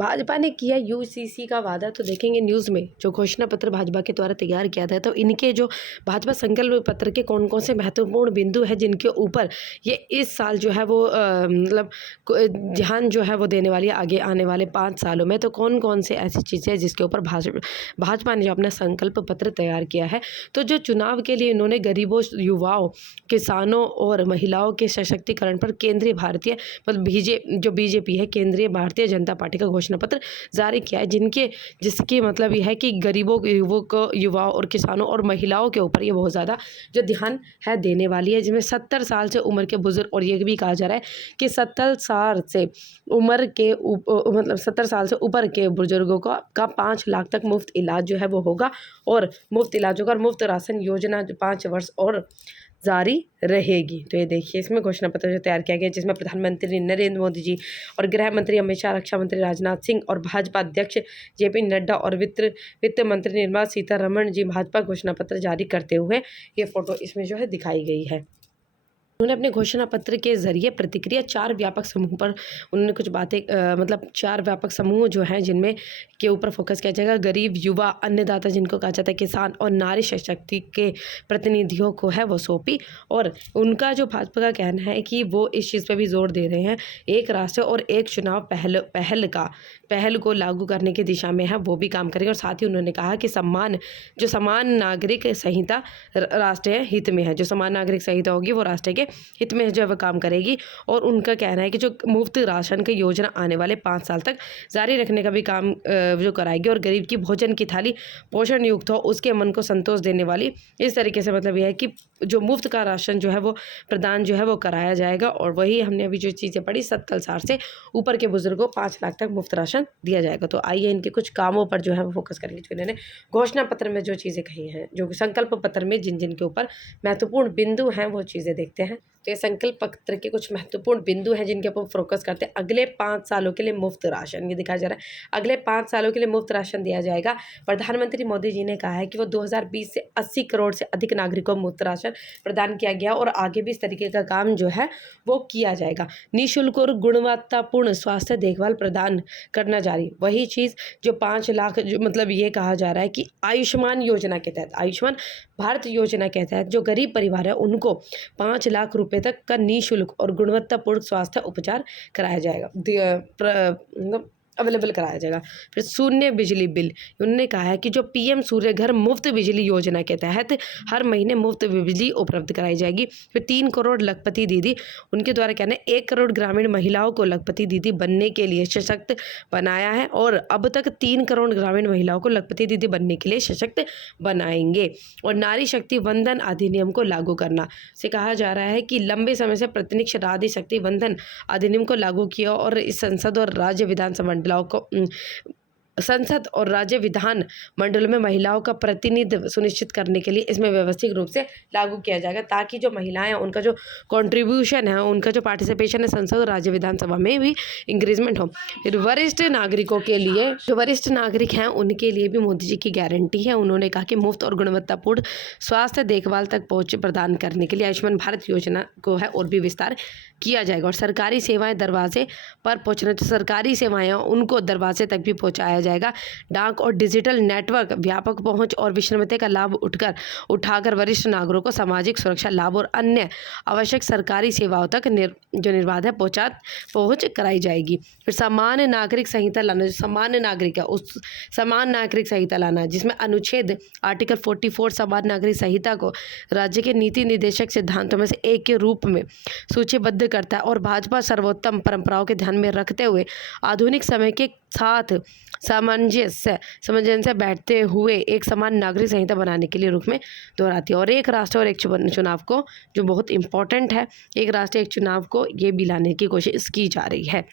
भाजपा ने किया यूसीसी का वादा। तो देखेंगे न्यूज़ में जो घोषणा पत्र भाजपा के द्वारा तैयार किया था, तो इनके जो भाजपा संकल्प पत्र के कौन कौन से महत्वपूर्ण बिंदु हैं जिनके ऊपर ये इस साल जो है वो मतलब ध्यान जो है वो देने वाली है आगे आने वाले 5 सालों में। तो कौन कौन से ऐसी चीज़ें हैं जिसके ऊपर भाजपा ने जो अपना संकल्प पत्र तैयार किया है। तो जो चुनाव के लिए इन्होंने गरीबों, युवाओं, किसानों और महिलाओं के सशक्तिकरण पर केंद्रीय भारतीय मतलब बीजेपी है, केंद्रीय भारतीय जनता पार्टी का घोषणा पत्र जारी किया है, जिसकी मतलब यह है कि गरीबों, युवाओं और किसानों और महिलाओं के ऊपर ये बहुत ज़्यादा जो ध्यान है देने वाली है, जिसमें 70 साल से उम्र के बुजुर्ग, और ये भी कहा जा रहा है कि 70 साल से उम्र के मतलब 70 साल से ऊपर के बुजुर्गों का 5 लाख तक मुफ्त इलाज जो है वो होगा, और मुफ्त इलाज होगा, और मुफ्त राशन योजना 5 वर्ष और जारी रहेगी। तो ये देखिए इसमें घोषणा पत्र जो तैयार किया गया, जिसमें प्रधानमंत्री नरेंद्र मोदी जी और गृह मंत्री अमित शाह, रक्षा मंत्री राजनाथ सिंह और भाजपा अध्यक्ष जेपी नड्डा और वित्त मंत्री निर्मला सीतारमण जी भाजपा घोषणा पत्र जारी करते हुए ये फोटो इसमें जो है दिखाई गई है। उन्होंने अपने घोषणा पत्र के जरिए प्रतिक्रिया 4 व्यापक समूह पर उन्होंने कुछ बातें मतलब 4 व्यापक समूह जो हैं जिनमें के ऊपर फोकस किया जाएगा। गरीब, युवा, अन्नदाता जिनको कहा जाता है, किसान और नारी शक्ति के प्रतिनिधियों को है वो सौंपी। और उनका जो भाजपा का कहना है कि वो इस चीज़ पर भी जोर दे रहे हैं, एक राष्ट्र और एक चुनाव पहल को लागू करने की दिशा में है वो भी काम करेंगे। और साथ ही उन्होंने कहा कि समान नागरिक संहिता राष्ट्रीय हित में है, जो समान नागरिक संहिता होगी वो राष्ट्र के हित में जो है काम करेगी। और उनका कहना है कि जो मुफ्त राशन की योजना आने वाले 5 साल तक जारी रखने का भी काम जो कराएगी, और गरीब की भोजन की थाली पोषण युक्त हो, उसके मन को संतोष देने वाली, इस तरीके से मतलब यह है कि जो मुफ्त का राशन जो है वो प्रदान जो है वो कराया जाएगा। और वही हमने अभी जो चीज़ें पढ़ी, 70 साल से ऊपर के बुजुर्गों को 5 लाख तक मुफ्त राशन दिया जाएगा। तो आइए इनके कुछ कामों पर जो है वो फोकस करेंगे, जो इन्होंने घोषणा पत्र में जो चीज़ें कही हैं, जो संकल्प पत्र में जिन के ऊपर महत्वपूर्ण बिंदु हैं वो चीज़ें देखते हैं। तो ये संकल्प पत्र के कुछ महत्वपूर्ण बिंदु हैं जिनके ऊपर फोकस करते हैं। अगले 5 सालों के लिए मुफ्त राशन, ये दिखाया जा रहा है, अगले 5 सालों के लिए मुफ्त राशन दिया जाएगा। प्रधानमंत्री मोदी जी ने कहा है कि वो 2020 से 80 करोड़ से अधिक नागरिकों को मुफ्त राशन प्रदान किया गया, और आगे भी इस तरीके का काम जो है वो किया जाएगा। निःशुल्क और गुणवत्तापूर्ण स्वास्थ्य देखभाल प्रदान करना जारी। वही चीज़ जो 5 लाख जो मतलब ये कहा जा रहा है कि आयुष्मान योजना के तहत, आयुष्मान भारत योजना के तहत जो गरीब परिवार है उनको 5 लाख रुपए तक का निःशुल्क और गुणवत्तापूर्ण स्वास्थ्य उपचार कराया जाएगा, मतलब अवेलेबल कराया जाएगा। फिर शून्य बिजली बिल, उन्होंने कहा है कि जो पीएम सूर्य घर मुफ्त बिजली योजना के तहत हर महीने मुफ्त बिजली उपलब्ध कराई जाएगी। फिर 3 करोड़ लखपति दीदी, उनके द्वारा कहना है 1 करोड़ ग्रामीण महिलाओं को लखपति दीदी बनने के लिए सशक्त बनाया है, और अब तक 3 करोड़ ग्रामीण महिलाओं को लखपति दीदी बनने के लिए सशक्त बनाएंगे। और नारी शक्ति वंदन अधिनियम को लागू करना से कहा जा रहा है कि लंबे समय से प्रतिनिक्ष नारी शक्ति वंदन अधिनियम को लागू किया, और इस संसद और राज्य विधान मंडलों में महिलाओं का प्रतिनिधित्व सुनिश्चित करने के लिए इसमें व्यवस्थित रूप से लागू किया जाएगा, ताकि जो महिलाएं हैं उनका जो कंट्रीब्यूशन है, उनका जो पार्टिसिपेशन है संसद और राज्य विधानसभा में भी इंक्रीजमेंट हो। फिर वरिष्ठ नागरिकों के लिए, जो वरिष्ठ नागरिक हैं उनके लिए भी मोदी जी की गारंटी है। उन्होंने कहा कि मुफ्त और गुणवत्तापूर्ण स्वास्थ्य देखभाल तक पहुँच प्रदान करने के लिए आयुष्मान भारत योजना को है और भी विस्तार किया जाएगा। और सरकारी सेवाएं दरवाजे पर पहुँचना, तो सरकारी सेवाएं उनको दरवाजे तक भी पहुँचाया जाएगा। डाक और डिजिटल नेटवर्क व्यापक पहुंच और विश्रामते का लाभ उठाकर वरिष्ठ नागरिकों को सामाजिक सुरक्षा लाभ और अन्य आवश्यक सरकारी सेवाओं तक जो निर्बाध है पहुंच कराई जाएगी। फिर समान नागरिक संहिता लाना, जो सामान्य नागरिक है उस समान नागरिक संहिता लाना, जिसमें अनुच्छेद आर्टिकल 44 समान नागरिक संहिता को राज्य के नीति निर्देशक सिद्धांतों में से एक के रूप में सूचीबद्ध करता है, और भाजपा सर्वोत्तम परंपराओं के ध्यान में रखते हुए आधुनिक समय के साथ सामंजस्य बैठते हुए एक समान नागरिक संहिता बनाने के लिए रूप में दोहराती है। और एक राष्ट्र और एक चुनाव को, जो बहुत इंपॉर्टेंट है, एक राष्ट्र एक चुनाव को ये भी लाने की कोशिश की जा रही है।